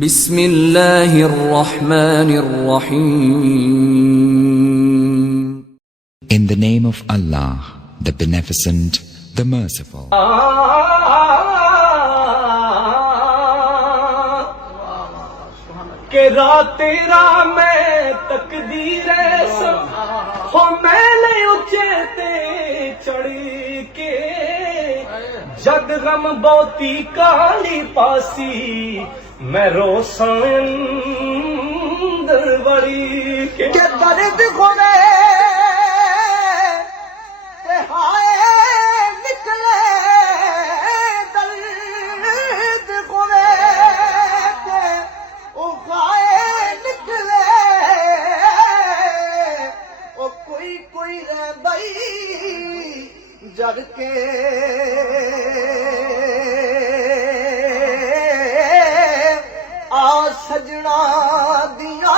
बिस्मिल्लाहिर्रहमानिर्रहीम। In the name of Allah, the Beneficent, the Merciful. के रात तेरा मैं तकदीर हो मैंने उच्चे ते चढ़ के जग गम बहुती काली पासी मैं रोशन दरबड़ी के दर्द खोले हाय निकले दर्द खोले ओ गाए निकले ओ कोई कोई रे भाई जग के आ सजना दिया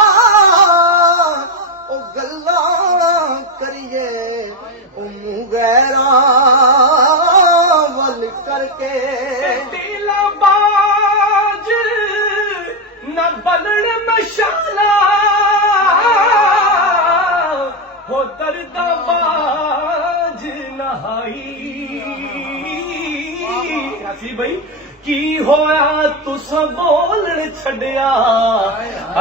ओ गल्लां करिए ओ मुंह गैरा वल करके दिला बाज न बलड़ मशाला हो दर्दा बाज नहाई भाई की होया तुस बोलण छड़िया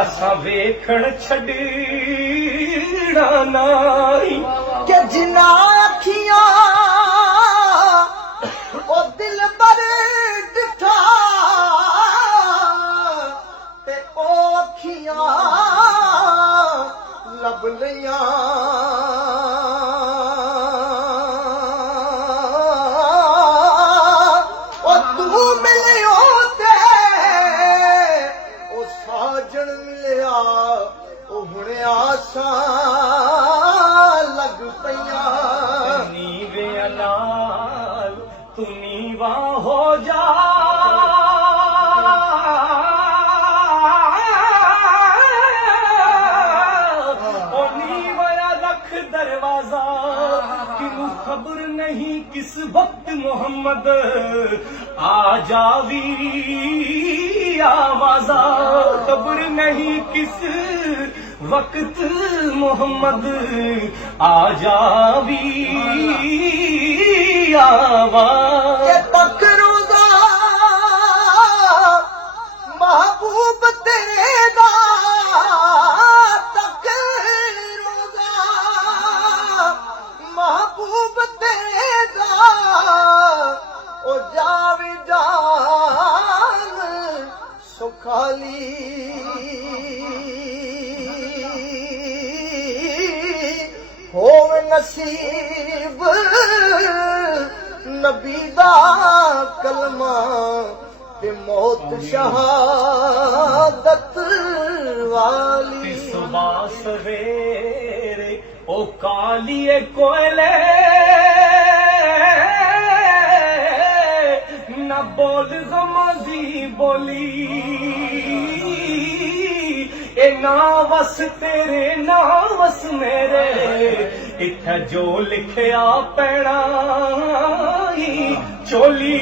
असा वेखण छड़ना नाई के जिना अखियां ओ दिल पर डिठा ते ओ अखियां लब लिया आशा लग पया नीवे लाल तू नीवा हो जा ओ नीवा रख दरवाजा किनू खबर नहीं किस वक्त मोहम्मद आ जावी आवाजा खबर नहीं किस वक्त मोहम्मद आ जावी आवाज पकड़ूंगा महबूब तेरे दा तकरूंगा महबूब तेरे दा ओ जावे जान सुखाली होव नसीब नबी दा कलमा ते मौत शहादत वाली सुबह सवेरे ओ कालिए कोयले न बोल गमदी बोली ए ना वस तेरे ना वस मेरे इत्थे जो लिखया पैना चोली